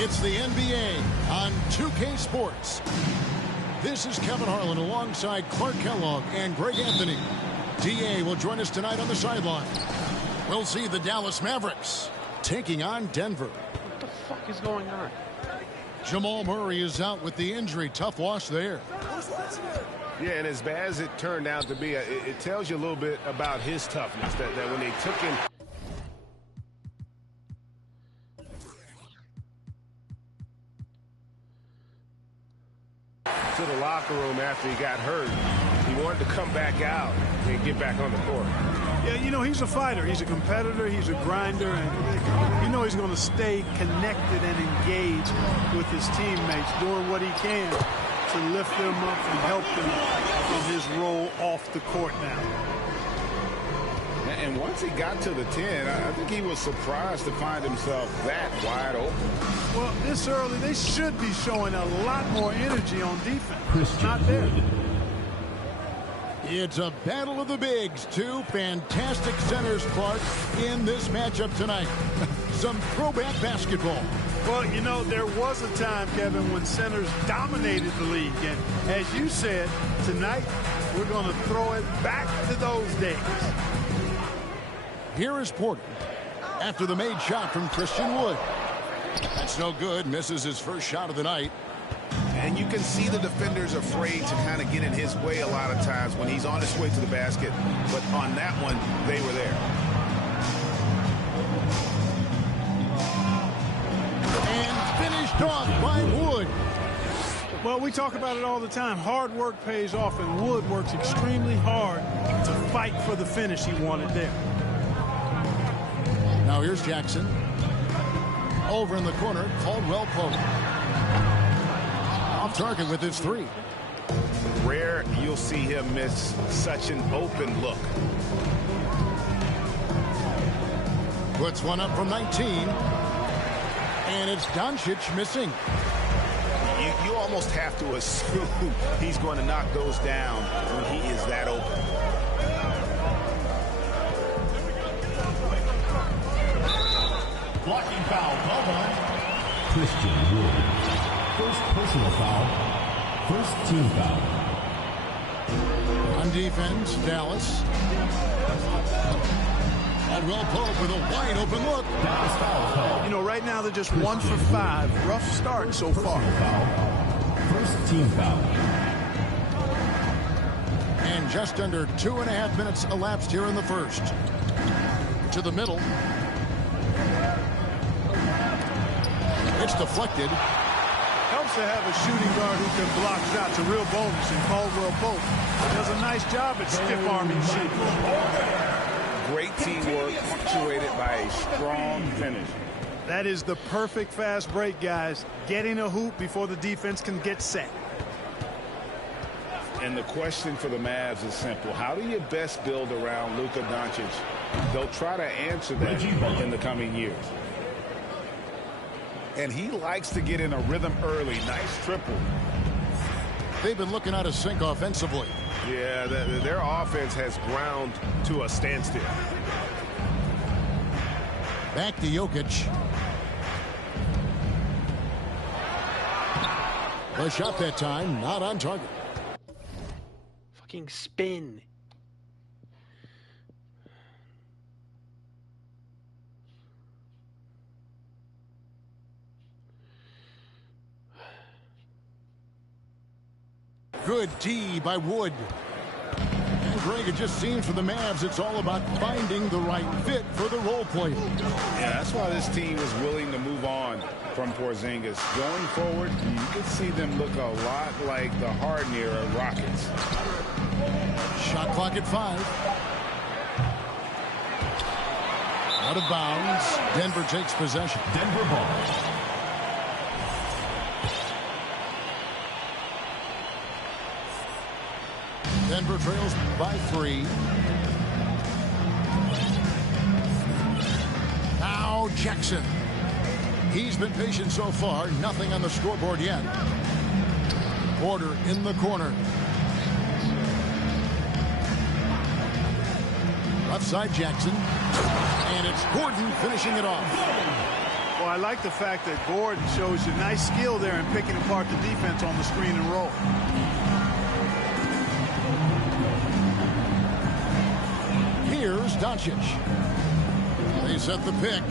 It's the NBA on 2K Sports. This is Kevin Harlan alongside Clark Kellogg and Greg Anthony. DA will join us tonight on the sideline. We'll see the Dallas Mavericks taking on Denver. What the fuck is going on? Jamal Murray is out with the injury. Tough loss there. Yeah, and as bad as it turned out to be, it tells you a little bit about his toughness, that when they took him to the locker room after he got hurt, he wanted to come back out and get back on the court. Yeah, you know, he's a fighter. He's a competitor. He's a grinder. And you know he's going to stay connected and engaged with his teammates, doing what he can to lift them up and help them from his role off the court now. And once he got to the 10, I think he was surprised to find himself that wide open. Well, this early, they should be showing a lot more energy on defense. It's not there. It's a battle of the bigs. Two fantastic centers, Clark, in this matchup tonight. Some throwback basketball. Well, you know, there was a time, Kevin, when centers dominated the league. And as you said, tonight we're going to throw it back to those days. Here is Porter after the made shot from Christian Wood. That's no good. Misses his first shot of the night. And you can see the defenders afraid to kind of get in his way a lot of times when he's on his way to the basket. But on that one, they were there. And finished off by Wood. Well, we talk about it all the time. Hard work pays off, and Wood works extremely hard to fight for the finish he wanted there. Now here's Jackson. Over in the corner, Caldwell Pope. Off target with his three. Rare you'll see him miss such an open look. Puts one up from 19. And it's Doncic missing. You almost have to assume he's going to knock those down when he is that open. Blocking foul called on Christian Wood. First personal foul. First team foul. On defense, Dallas. Caldwell Pope with a wide open look. Dallas foul call. You know, right now they're just 1 for 5. Rough start so far. Foul. First team foul. And just under 2.5 minutes elapsed here in the first. To the middle. It's deflected. Helps to have a shooting guard who can block shots. A real bonus, and Caldwell Pope does a nice job at stiff-arming shooting. Great teamwork punctuated by a strong finish. That is the perfect fast break, guys. Getting a hoop before the defense can get set. And the question for the Mavs is simple. How do you best build around Luka Doncic? They'll try to answer that in the coming years. And he likes to get in a rhythm early. Nice triple. They've been looking out of sync offensively. Yeah, their offense has ground to a standstill. Back to Jokic. The shot that time, not on target. Fucking spin. Good D by Wood. And Greg, it just seems for the Mavs it's all about finding the right fit for the role player. Yeah, that's why this team is willing to move on from Porzingis. Going forward, you could see them look a lot like the Harden era Rockets. Shot clock at 5. Out of bounds. Denver takes possession. Denver ball. Denver trails by 3. Now Jackson. He's been patient so far. Nothing on the scoreboard yet. Porter in the corner. Left side Jackson. And it's Gordon finishing it off. Well, I like the fact that Gordon shows you nice skill there in picking apart the defense on the screen and roll. Here's Doncic. They set the pick.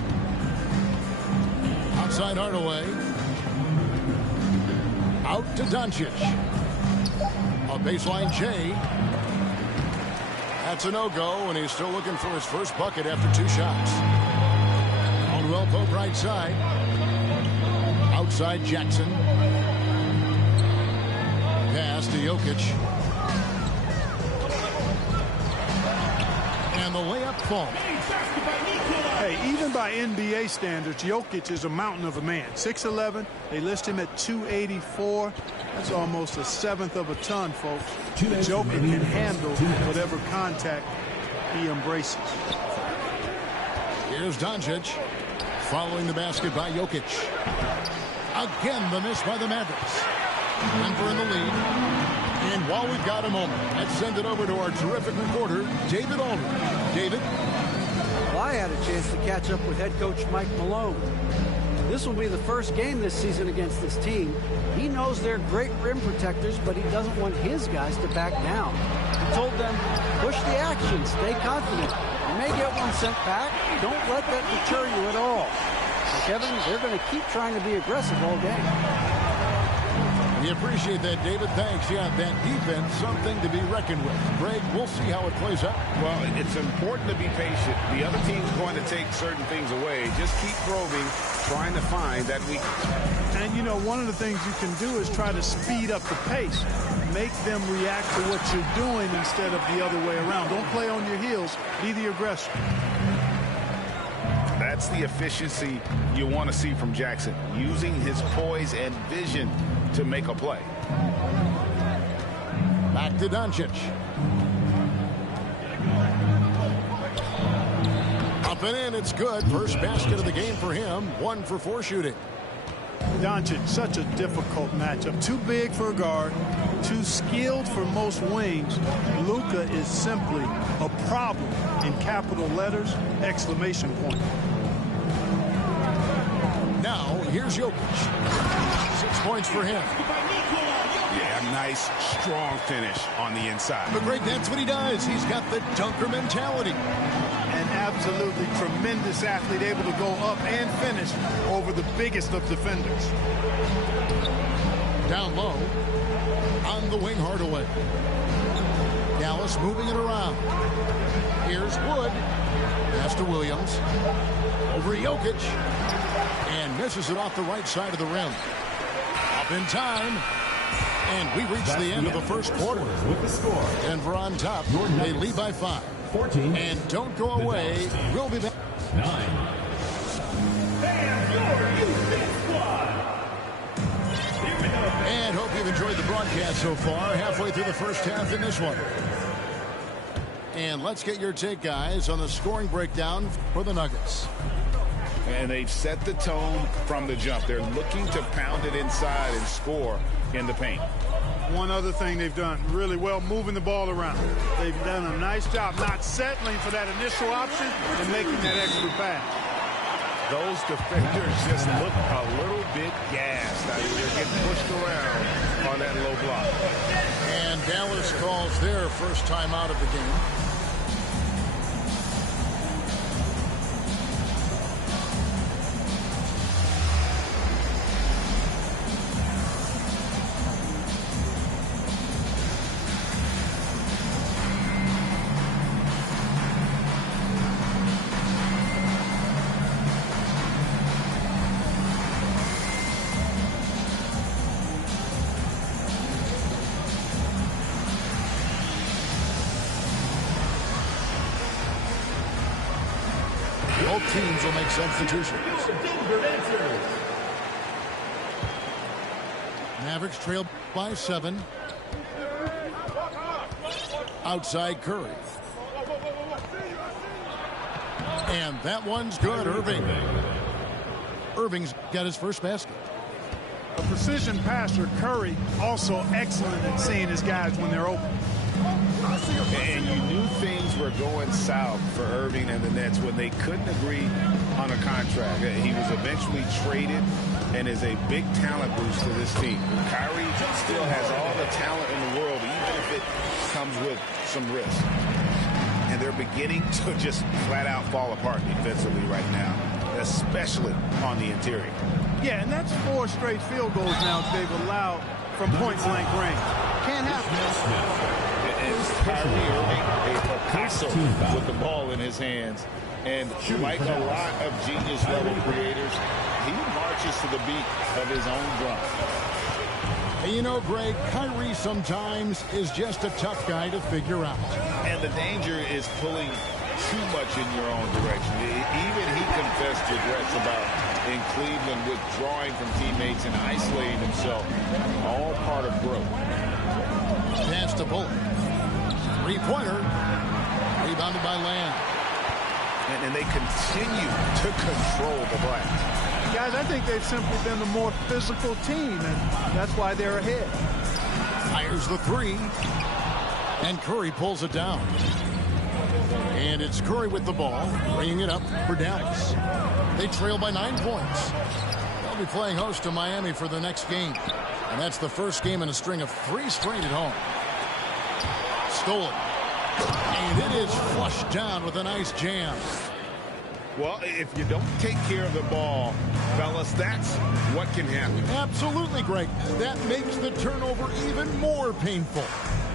Outside Hardaway. Out to Doncic. A baseline J. That's a no-go, and he's still looking for his first bucket after 2 shots. Caldwell Pope right side. Outside Jackson. Pass to Jokic. And the layup falls. Hey, even by NBA standards, Jokic is a mountain of a man. 6'11", they list him at 284. That's almost a 1/7 of a ton, folks. Jokic can handle whatever contact he embraces. Here's Doncic. Following the basket by Jokic. Again, the miss by the Mavericks. Denver in the lead. And while we've got a moment, let's send it over to our terrific reporter, David Aldridge. David? Well, I had a chance to catch up with head coach Mike Malone. This will be the first game this season against this team. He knows they're great rim protectors, but he doesn't want his guys to back down. He told them, push the action, stay confident. You may get one sent back. Don't let that deter you at all. So, Kevin, they're going to keep trying to be aggressive all game. We appreciate that, David. Thanks. Yeah, that defense, something to be reckoned with. Greg, we'll see how it plays out. Well, it's important to be patient. The other team's going to take certain things away. Just keep probing, trying to find that weakness. And, you know, one of the things you can do is try to speed up the pace. Make them react to what you're doing instead of the other way around. Don't play on your heels. Be the aggressor. That's the efficiency you want to see from Jackson, using his poise and vision to make a play. Back to Doncic. Up and in, it's good. First basket of the game for him. 1 for 4 shooting. Doncic, such a difficult matchup. Too big for a guard, too skilled for most wings. Luka is simply a problem in capital letters, exclamation point. Now, here's Jokic. 6 points for him. Yeah, nice, strong finish on the inside. But Greg, that's what he does. He's got the dunker mentality. An absolutely tremendous athlete, able to go up and finish over the biggest of defenders. Down low. On the wing, Hardaway. Dallas moving it around. Here's Wood. Pass to Williams. Over Jokic. And misses it off the right side of the rim. Up in time. And we reach the end of the first quarter. With the score. Denver on top. They lead by 5. 14. And don't go away. We'll be back. 9. And hope you've enjoyed the broadcast so far. Halfway through the first half in this one. And let's get your take, guys, on the scoring breakdown for the Nuggets. And they've set the tone from the jump. They're looking to pound it inside and score in the paint. One other thing they've done really well, moving the ball around. They've done a nice job not settling for that initial option and making that extra pass. Those defenders just look a little bit gassed. I mean, they're getting pushed around on that low block. And Dallas calls their first time out of the game. Both teams will make substitutions. Mavericks trail by 7. Outside Curry. And that one's good. Irving's got his first basket. A precision passer, Curry, also excellent at seeing his guys when they're open. And you knew things were going south for Irving and the Nets when they couldn't agree on a contract. He was eventually traded and is a big talent boost to this team. Kyrie still has all the talent in the world, even if it comes with some risk. And they're beginning to just flat out fall apart defensively right now, especially on the interior. Yeah, and that's 4 straight field goals now they've allowed from point-blank range. Can't happen. Kyrie Irving, a Picasso with the ball in his hands. And like a lot of genius-level creators, he marches to the beat of his own drum. And you know, Greg, Kyrie sometimes is just a tough guy to figure out. And the danger is pulling too much in your own direction. Even he confessed regrets about in Cleveland withdrawing from teammates and isolating himself. All part of growth. Pass to Bullock. Three-pointer. Rebounded by Lamb. And they continue to control the Blacks. Guys, I think they've simply been the more physical team, and that's why they're ahead. Fires the 3. And Curry pulls it down. And it's Curry with the ball, bringing it up for Dallas. They trail by 9 points. They'll be playing host to Miami for their next game. And that's the first game in a string of 3 straight at home. Stolen. And it is flushed down with a nice jam. Well, if you don't take care of the ball, fellas, that's what can happen. Absolutely, Greg. That makes the turnover even more painful.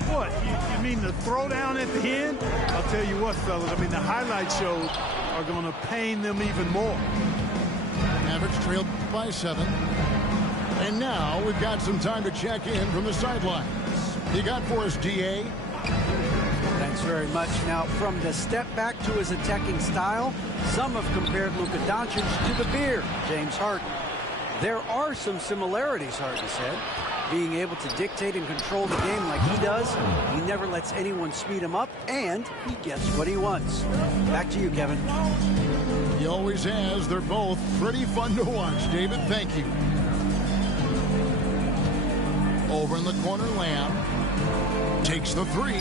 What? You mean the throwdown at the end? I'll tell you what, fellas. I mean, the highlight shows are going to pain them even more. Mavericks trailed by 7. And now we've got some time to check in from the sidelines. You got for us, D.A.? Thanks very much. Now, from the step back to his attacking style, some have compared Luka Doncic to the Beard, James Harden. There are some similarities, Harden said. Being able to dictate and control the game like he does, he never lets anyone speed him up, and he gets what he wants. Back to you, Kevin. He always has. They're both pretty fun to watch, David. Thank you. Over in the corner, Lamb takes the 3.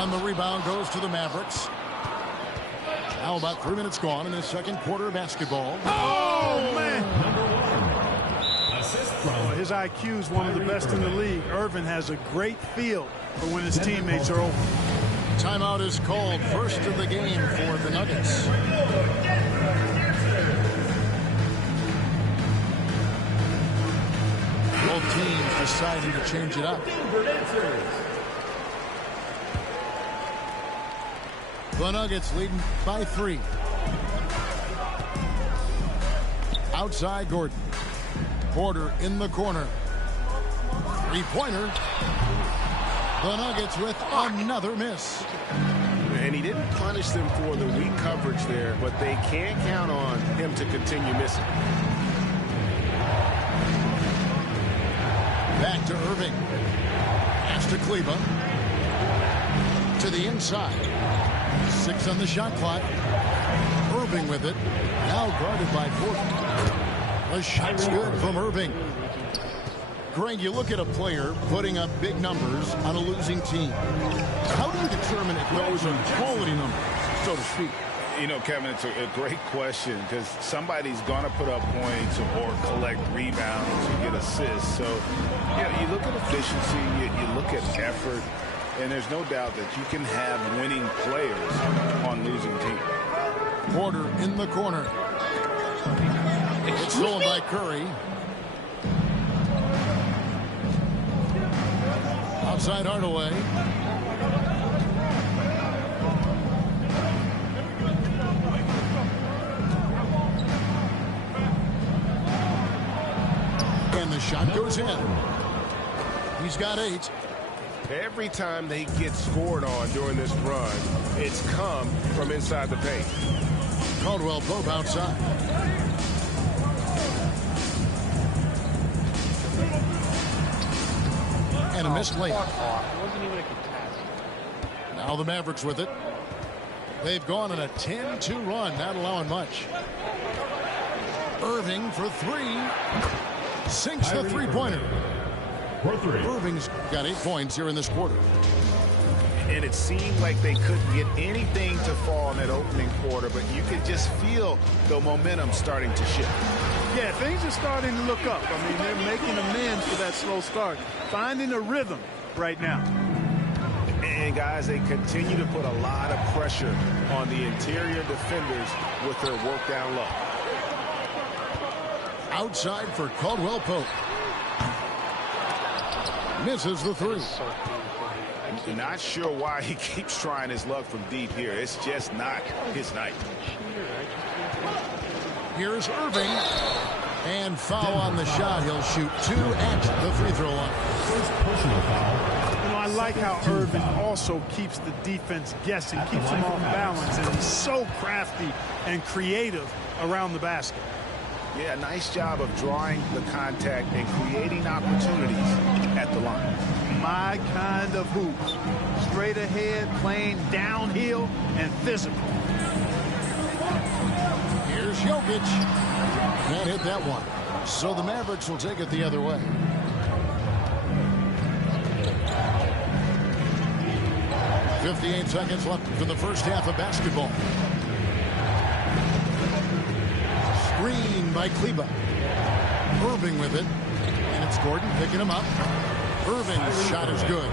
And the rebound goes to the Mavericks. Now about 3 minutes gone in the second quarter of basketball. Oh, man. Well, his IQ is one of the best in the league. Irvin has a great feel for when his teammates are open. Timeout is called. First of the game for the Nuggets. Both teams deciding to change it up. The Nuggets leading by 3. Outside Gordon. Porter in the corner. 3-pointer. The Nuggets with another miss. And he didn't punish them for the weak coverage there, but they can't count on him to continue missing. Back to Irving. Pass to Kleber. To the inside. 6 on the shot clock. Irving with it. Now guarded by Porter. The shot's good from Irving. Greg, you look at a player putting up big numbers on a losing team. How do you determine if those are quality numbers, so to speak? You know, Kevin, it's a great question because somebody's going to put up points or collect rebounds or get assists. So, you look at efficiency, you look at effort, and there's no doubt that you can have winning players on losing teams. Porter in the corner. It's stolen by Curry. Outside Hardaway. And the shot goes in. He's got 8. Every time they get scored on during this run, it's come from inside the paint. Caldwell Pope outside. And a missed layup. Wasn't even a contest. Now the Mavericks with it. They've gone on a 10-2 run, not allowing much. Irving for 3. Sinks the three-pointer. Irving's got 8 points here in this quarter. And it seemed like they couldn't get anything to fall in that opening quarter, but you could just feel the momentum starting to shift. Yeah, things are starting to look up. I mean, they're making amends for that slow start, finding a rhythm right now. And, guys, they continue to put a lot of pressure on the interior defenders with their work down low. Outside for Caldwell Pope. Misses the 3. I'm not sure why he keeps trying his luck from deep here. It's just not his night. Here's Irving. And foul on the shot. He'll shoot 2 at the free throw line. First personal foul. You know, I like how Irving also keeps the defense guessing, keeps them off balance, and he's so crafty and creative around the basket. Yeah, nice job of drawing the contact and creating opportunities at the line. My kind of hoops. Straight ahead, playing downhill, and physical. Here's Jokic. Can't hit that one. So the Mavericks will take it the other way. .58 seconds left in the first half of basketball. Screen by Kleber. Irving with it. And it's Gordon picking him up. Irving's shot is good.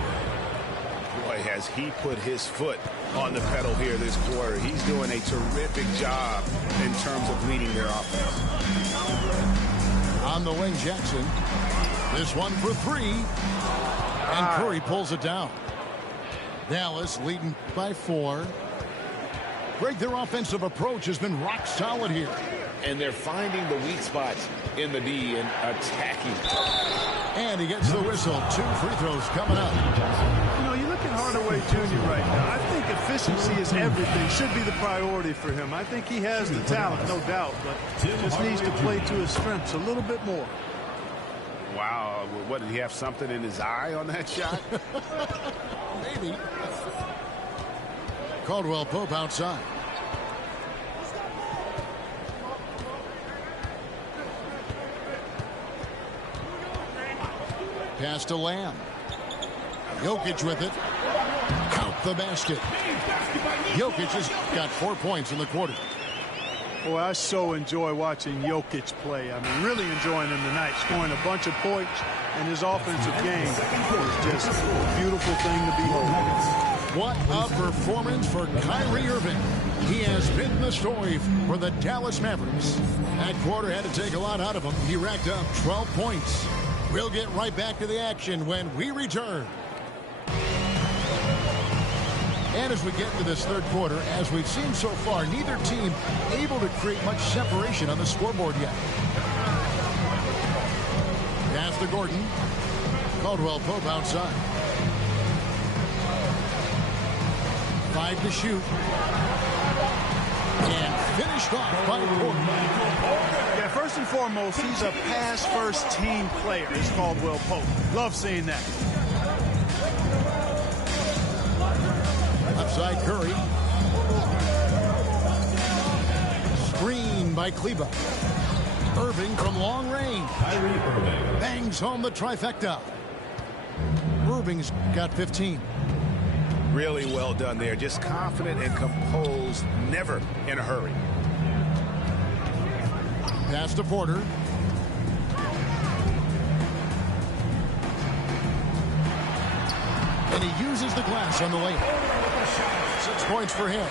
Boy, has he put his foot on the pedal here this quarter. He's doing a terrific job in terms of leading their offense. On the wing, Jackson. This one for 3. And Curry pulls it down. Dallas leading by 4. Greg, their offensive approach has been rock solid here. And they're finding the weak spots in the D and attacking. And he gets the whistle. 2 free throws coming up. You know, you look at Hardaway Jr. right now. I think efficiency is everything. Should be the priority for him. I think he has the talent, no doubt, but just needs to play to his strengths a little bit more. Wow, what, did he have something in his eye on that shot? Maybe. Caldwell Pope outside. Pass to Lamb. Jokic with it. Count the basket. Jokic has got 4 points in the quarter. Boy, I so enjoy watching Jokic play. I mean, really enjoying him tonight, scoring a bunch of points, and his offensive game is just a beautiful thing to behold. What a performance for Kyrie Irving. He has been the story for the Dallas Mavericks. That quarter had to take a lot out of him. He racked up 12 points. We'll get right back to the action when we return. And as we get to this third quarter, as we've seen so far, neither team able to create much separation on the scoreboard yet. Pass to Gordon. Caldwell Pope outside. 5 to shoot. And finished off by Porter. Yeah, first and foremost, he's a pass-first team player, is Caldwell Pope. Love seeing that. Outside Curry. Screen by Kleber. Irving from long range. Kyrie Irving. Bangs home the trifecta. Irving's got 15. Really well done there. Just confident and composed, never in a hurry. Pass to Porter. And he uses the glass on the layup. 6 points for him.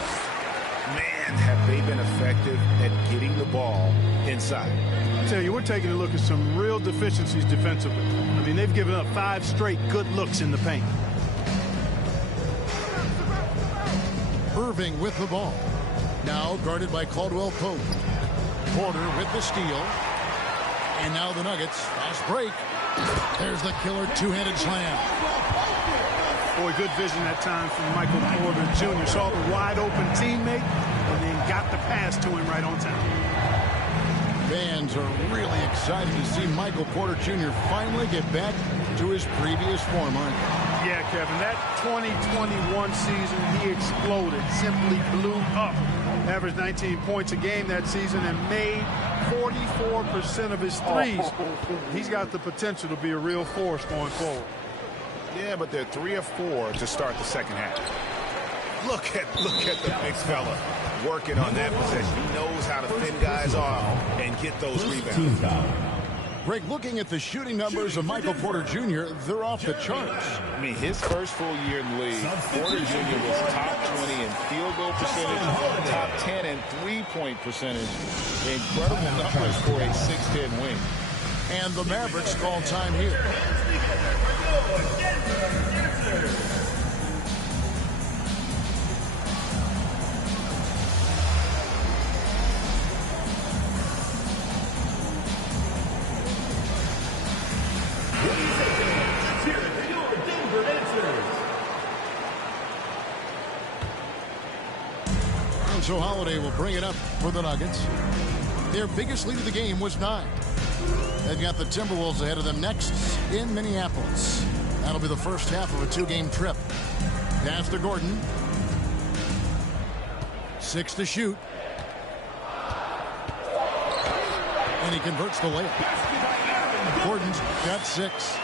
Man, have they been effective at getting the ball inside. I tell you, we're taking a look at some real deficiencies defensively. I mean, they've given up 5 straight good looks in the paint. Irving with the ball. Now guarded by Caldwell Pope. Porter with the steal. And now the Nuggets. Fast break. There's the killer two-handed slam. Boy, good vision that time from Michael Porter Jr. Saw the wide-open teammate and then got the pass to him right on time. Fans are really excited to see Michael Porter Jr. finally get back to his previous form, aren't they? Yeah, Kevin, that 2021 season, he exploded, simply blew up. Averaged 19 points a game that season and made 44% of his threes. He's got the potential to be a real force going forward. Yeah, but they're 3 of 4 to start the second half. Look at the big fella working on that possession. He knows how to thin guys off and get those rebounds. Greg, looking at the shooting numbers of Michael Porter Jr., they're off the charts. I mean, his first full year in the league, Porter Jr. was top 20 in field goal percentage, top 10 in three-point percentage. Incredible numbers for a 6'10" wing. And the Mavericks call time here. So Holiday will bring it up for the Nuggets. Their biggest lead of the game was 9. They've got the Timberwolves ahead of them next in Minneapolis. That'll be the first half of a 2-game trip. Pass to Gordon. 6 to shoot. And he converts the layup. Gordon's got 6.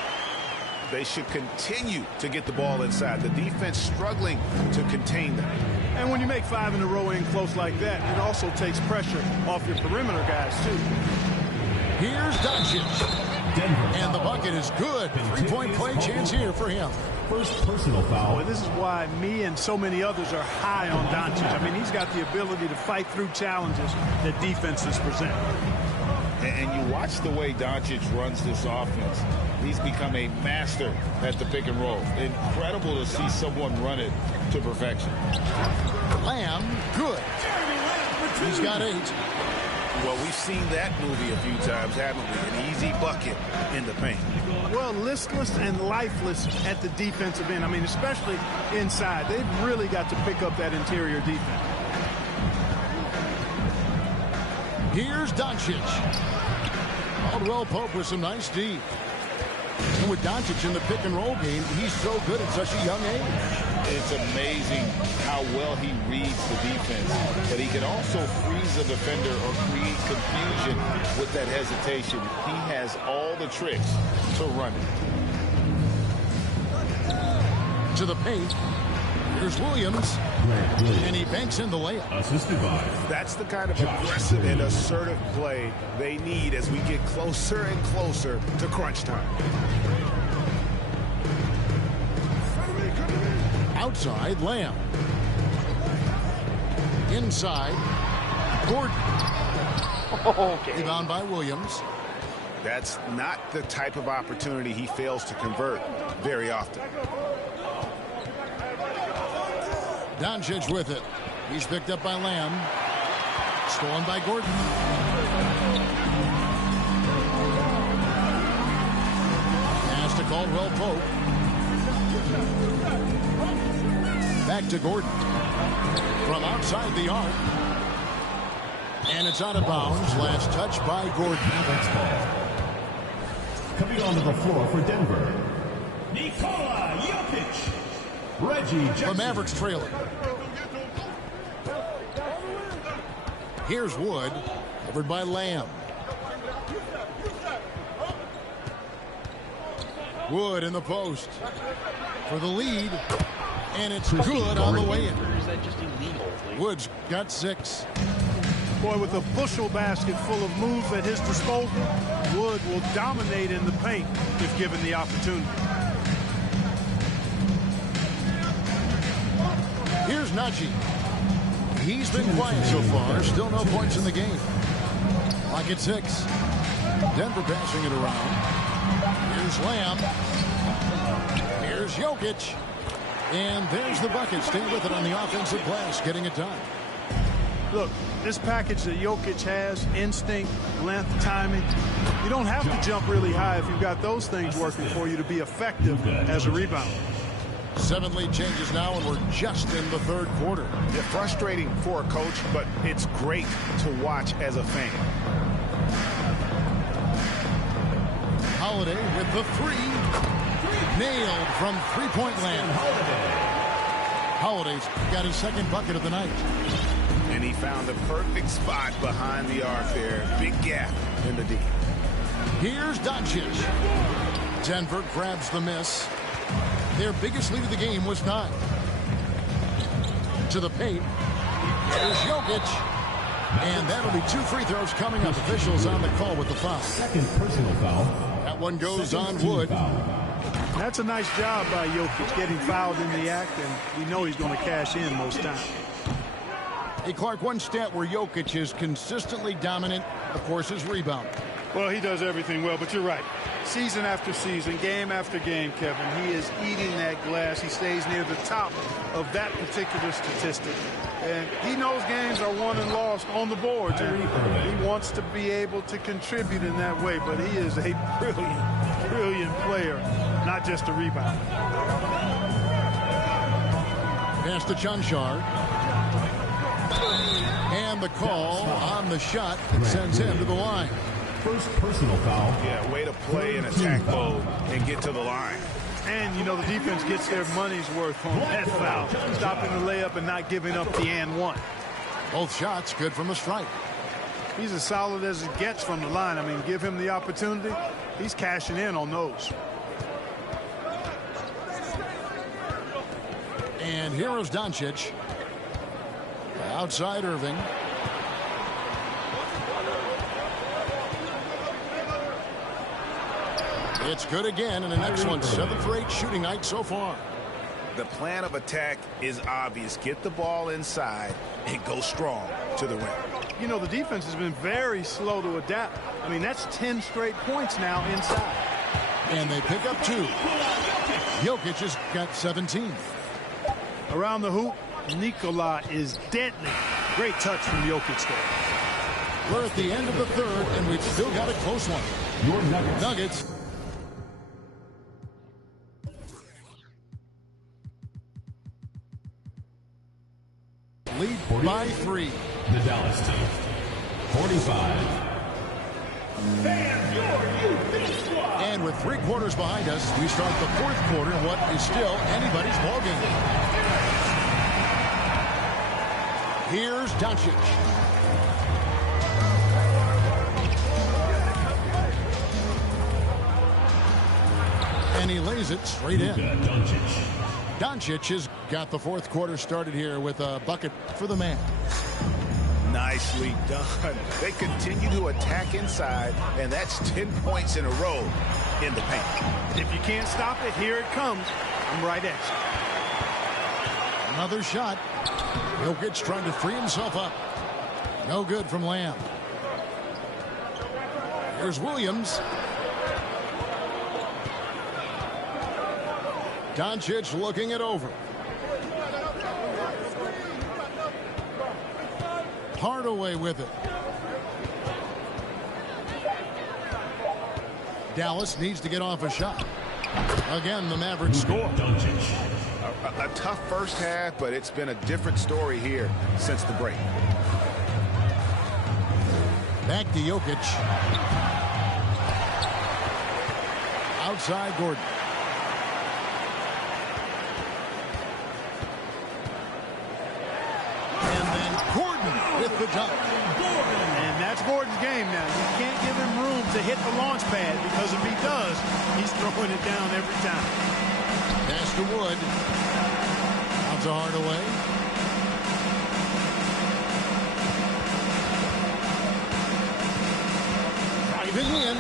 They should continue to get the ball inside. The defense struggling to contain them. And when you make 5 in a row in close like that, it also takes pressure off your perimeter guys, too. Here's Doncic. And the bucket is good. 3-point play chance here for him. First personal foul. Boy, this is why me and so many others are high on Doncic. I mean, he's got the ability to fight through challenges that defenses present. And you watch the way Doncic runs this offense. He's become a master at the pick and roll. Incredible to see someone run it to perfection. Lamb, good. He's got 8. Well, we've seen that movie a few times, haven't we? An easy bucket in the paint. Well, listless and lifeless at the defensive end. I mean, especially inside. They've really got to pick up that interior defense. Here's Doncic. Caldwell Pope with some nice D. And with Doncic in the pick and roll game, he's so good at such a young age. It's amazing how well he reads the defense, but he can also freeze a defender or create confusion with that hesitation. He has all the tricks to run it. To the paint. Here's Williams. And he banks in the layup. Assisted by. That's the kind of aggressive and assertive play they need as we get closer and closer to crunch time. Outside, Lamb. Inside, Gordon. Okay. Rebound by Williams. That's not the type of opportunity he fails to convert very often. Doncic with it. He's picked up by Lamb. Stolen by Gordon. Pass to Caldwell Pope. Back to Gordon. From outside the arc. And it's out of bounds. Last touch by Gordon. Coming onto the floor for Denver, Nikola Jokic. Reggie Jackson. The Mavericks trailing. Here's Wood. Covered by Lamb. Wood in the post. For the lead. And it's good on the way in. Or is that just illegal? Wood's got 6. Boy, with a bushel basket full of moves at his disposal, Wood will dominate in the paint if given the opportunity. Here's Najee. He's been quiet so far. Still no points in the game. Like at 6. Denver passing it around. Here's Lamb. Here's Jokic. And there's the bucket. Stay with it on the offensive glass. Getting it done. Look, this package that Jokic has, instinct, length, timing, you don't have to jump really high if you've got those things working for you to be effective as a rebounder. 7 lead changes now, and we're just in the 3rd quarter. Yeah, frustrating for a coach, but it's great to watch as a fan. Holiday with the 3. Nailed from three-point land. Holiday's got his 2nd bucket of the night. And he found the perfect spot behind the arc there. Big gap in the D. Here's Doncic. Denver grabs the miss. Their biggest lead of the game was 9. To the paint. Here's Jokic. And that'll be 2 free throws coming up. Officials on the call with the foul. 2nd personal foul. That one goes on Wood. That's a nice job by Jokic getting fouled in the act, and we know he's going to cash in most times. Hey, Clark, one stat where Jokic is consistently dominant, of course, is rebound. Well, he does everything well, but you're right. Season after season, game after game, Kevin, he is eating that glass. He stays near the top of that particular statistic. And he knows games are won and lost on the boards, and he wants to be able to contribute in that way, but he is a brilliant player, not just a rebounder. Pass to Chunchard. And the call on the shot that sends him to the line. 1st personal foul. Yeah, way to play in attack mode and get to the line. And, you know, the defense gets their money's worth on that foul. Stopping the layup and not giving up the and 1. Both shots good from the stripe. He's as solid as it gets from the line. I mean, give him the opportunity. He's cashing in on those. And here is Doncic. Outside Irving. It's good again, and an excellent 7 for 8 shooting night so far. The plan of attack is obvious. Get the ball inside and go strong to the rim. You know, the defense has been very slow to adapt. I mean, that's 10 straight points now inside. And they pick up 2. Jokic has got 17. Around the hoop, Nikola is deadly. Great touch from Jokic there. We're at the end of the 3rd, and we've still got a close one. Your Nuggets. Nuggets. Lead by 3. The Dallas team. 45. And with 3 quarters behind us, we start the 4th quarter in what is still anybody's ballgame. Here's Doncic. And he lays it straight in. Doncic has got the 4th quarter started here with a bucket for the man. Nicely done. They continue to attack inside, and that's 10 points in a row in the paint. If you can't stop it, here it comes. I'm right at you. Another shot. Jokic trying to free himself up. No good from Lamb. Here's Williams. Doncic looking it over. Hardaway with it. Dallas needs to get off a shot. Again, the Mavericks score. A tough first half, but it's been a different story here since the break. Back to Jokic. Outside Gordon. And then Gordon with the dunk. And that's Gordon's game now. You can't give him room to hit the launch pad, because if he does, he's throwing it down every time. Pass to Wood. Out to Hardaway. Driving in.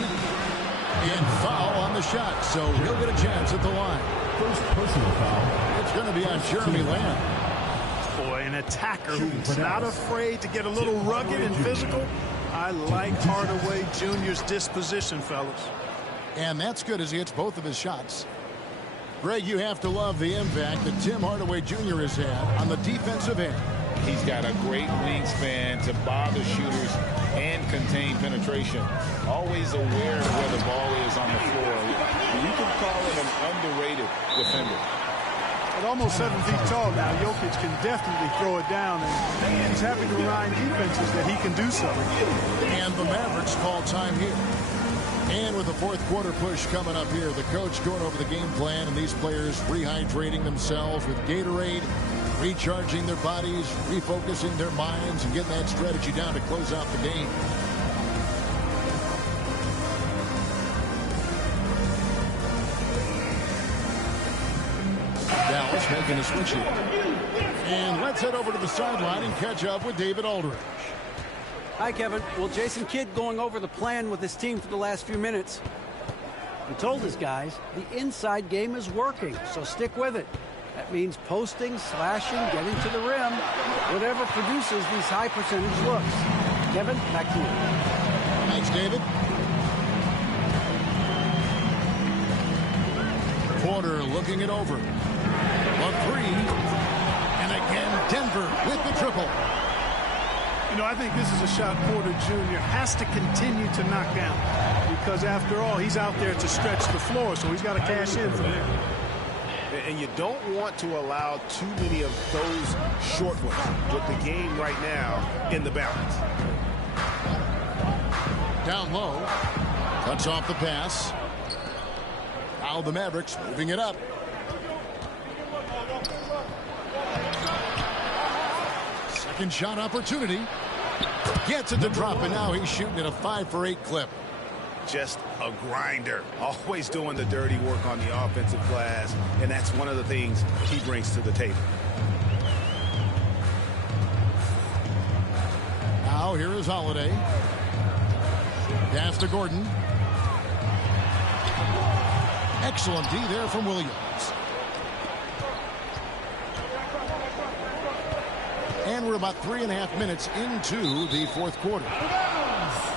And foul on the shot, so he'll get a chance at the line. First personal foul. It's going to be on Jeremy Lamb. Boy, an attacker who's not afraid to get a little rugged and physical. I like Hardaway Jr.'s disposition, fellas. And that's good as he hits both of his shots. Greg, you have to love the impact that Tim Hardaway Jr. has had on the defensive end. He's got a great wingspan to bother shooters and contain penetration. Always aware of where the ball is on the floor. You can call him an underrated defender. At almost 7 feet tall now, Jokic can definitely throw it down, and he's happy to remind defenses that he can do so. And the Mavericks call time here. And with the fourth quarter push coming up here, the coach going over the game plan, and these players rehydrating themselves with Gatorade, recharging their bodies, refocusing their minds, and getting that strategy down to close out the game. Dallas making a switch here. And let's head over to the sideline and catch up with David Aldridge. Hi, Kevin. Well, Jason Kidd going over the plan with his team for the last few minutes. He told his guys the inside game is working, so stick with it. That means posting, slashing, getting to the rim, whatever produces these high percentage looks. Kevin, back to you. Thanks, David. Porter looking it over. A three. And again, Denver with the triple. You know, I think this is a shot Porter Jr. has to continue to knock down, because after all, he's out there to stretch the floor, so he's got to cash in from there. And you don't want to allow too many of those short ones with the game right now in the balance. Down low. Cuts off the pass. Now the Mavericks moving it up. Second shot opportunity. Gets it to drop, and now he's shooting at a 5-for-8 clip. Just a grinder. Always doing the dirty work on the offensive glass, and that's one of the things he brings to the table. Now here is Holiday. Pass to Gordon. Excellent D there from Williams. And we're about 3.5 minutes into the fourth quarter.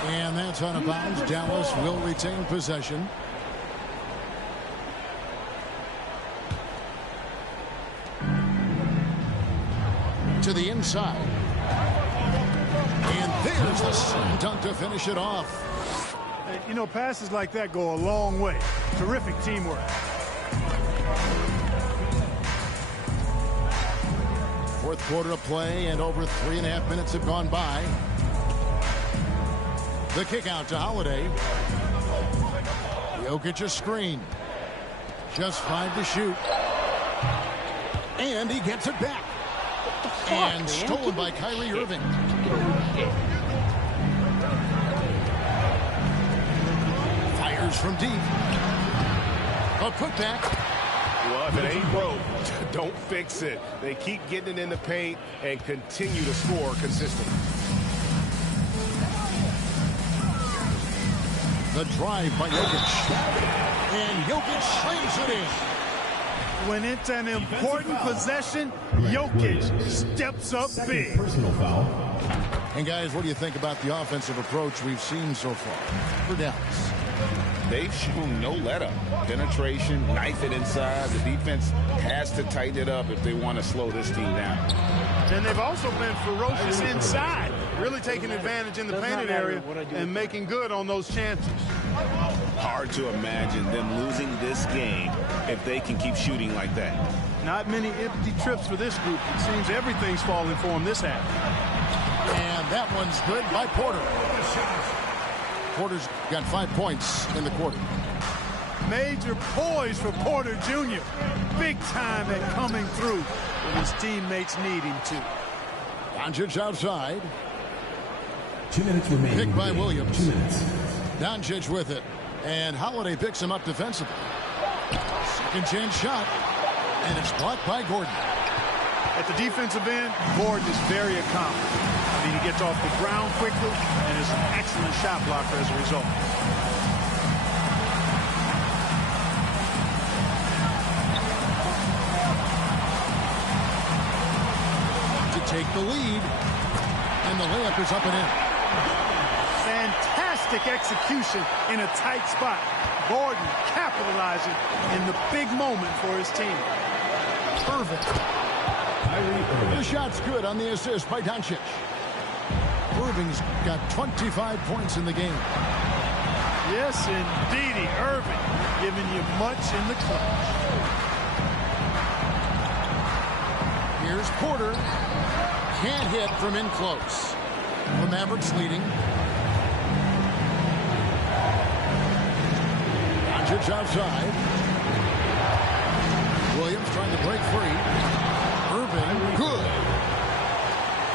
And that's out of bounds. Dallas will retain possession. To the inside. And there's the slam dunk to finish it off. You know, passes like that go a long way. Terrific teamwork. Fourth quarter of play, and over 3.5 minutes have gone by. The kick out to Holiday. Jokic a screen. Just 5 to shoot. And he gets it back. And stolen by Kyrie Irving. Fires from deep. A putback. Well, if it ain't broke, don't fix it. They keep getting it in the paint and continue to score consistently. The drive by Jokic. And Jokic slams it in. When it's an important possession, Jokic steps up big. Personal foul. And guys, what do you think about the offensive approach we've seen so far for Dallas? They've shown no let-up. Penetration, knife it inside. The defense has to tighten it up if they want to slow this team down. And they've also been ferocious inside, really taking advantage in the painted area and making good on those chances. Hard to imagine them losing this game if they can keep shooting like that. Not many empty trips for this group. It seems everything's falling for him this half. And that one's good by Porter. Porter's got 5 points in the quarter. Major poise for Porter Jr. Big time at coming through when his teammates need him to. Doncic outside. 2 minutes remaining. Picked by Williams. 2 minutes. Doncic with it. And Holiday picks him up defensively. Second chance shot. And it's blocked by Gordon. At the defensive end, Gordon is very accomplished. I mean, he gets off the ground quickly and is an excellent shot blocker as a result. To take the lead. And the layup is up and in. Fantastic execution in a tight spot. Gordon capitalizing in the big moment for his team. Irving. The shot's good on the assist by Doncic. Irving's got 25 points in the game. Yes, indeedy. Irving giving you much in the clutch. Here's Porter. Can't hit from in close. The Mavericks leading. Doncic outside. Williams trying to break free. Irving, good.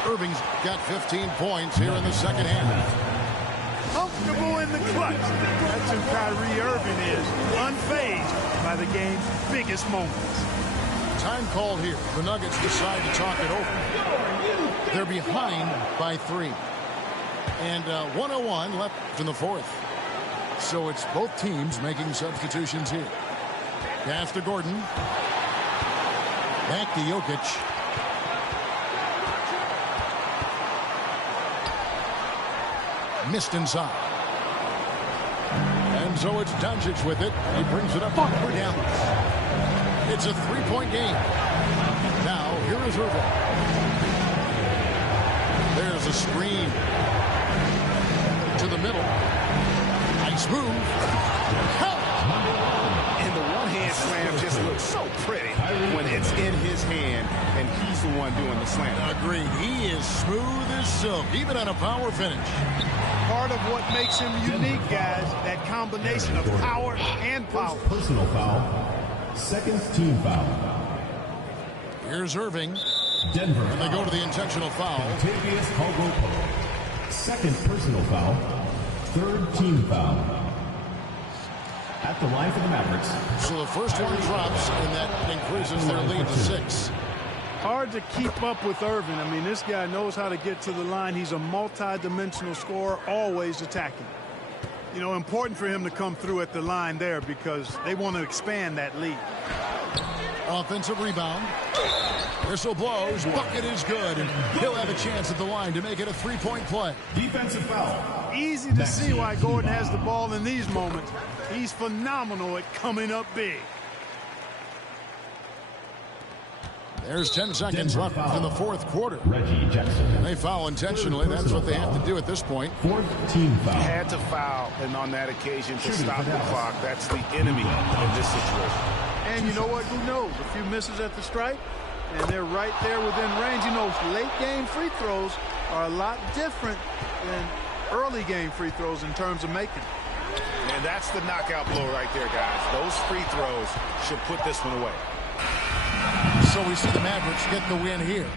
Irving's got 15 points here in the second half. Comfortable in the clutch. That's who Kyrie Irving is. Unfazed by the game's biggest moments. Time called here. The Nuggets decide to talk it over. They're behind by 3. And 1:01 left in the fourth. So it's both teams making substitutions here. Pass to Gordon. Back to Jokic. Missed inside. And so it's Doncic with it. He brings it up for Dallas. It's a 3-point game. Now, here is Irving. There's a screen. To the middle. Nice move. Count. And the one-hand slam just looks so pretty when it's in his hand and he's the one doing the slam. Agreed. He is smooth as silk, even on a power finish. Part of what makes him unique, guys, that combination of power and power. Personal foul. Second team foul. Here's Irving. Denver. And they go to the intentional foul. Kentavious Caldwell-Pope. Second personal foul. Third team foul. At the line for the Mavericks. So the first one drops, and that increases their lead to 6. Hard to keep up with Irving. I mean, this guy knows how to get to the line. He's a multi-dimensional scorer, always attacking. You know, important for him to come through at the line there because they want to expand that lead. Offensive rebound. Whistle blows. Bucket is good, and he'll have a chance at the line to make it a 3-point play. Defensive foul. Easy to see why Gordon has the ball in these moments. He's phenomenal at coming up big. There's 10 seconds left in the fourth quarter. Reggie Jackson. They foul intentionally. That's what they have to do at this point. Fourth team foul. Had to foul, and on that occasion to stop the clock. That's the enemy in this situation. And you know what? Who knows? A few misses at the stripe, and they're right there within range. You know, late game free throws are a lot different than early game free throws in terms of making. And that's the knockout blow right there, guys. Those free throws should put this one away. So we see the Mavericks get the win here.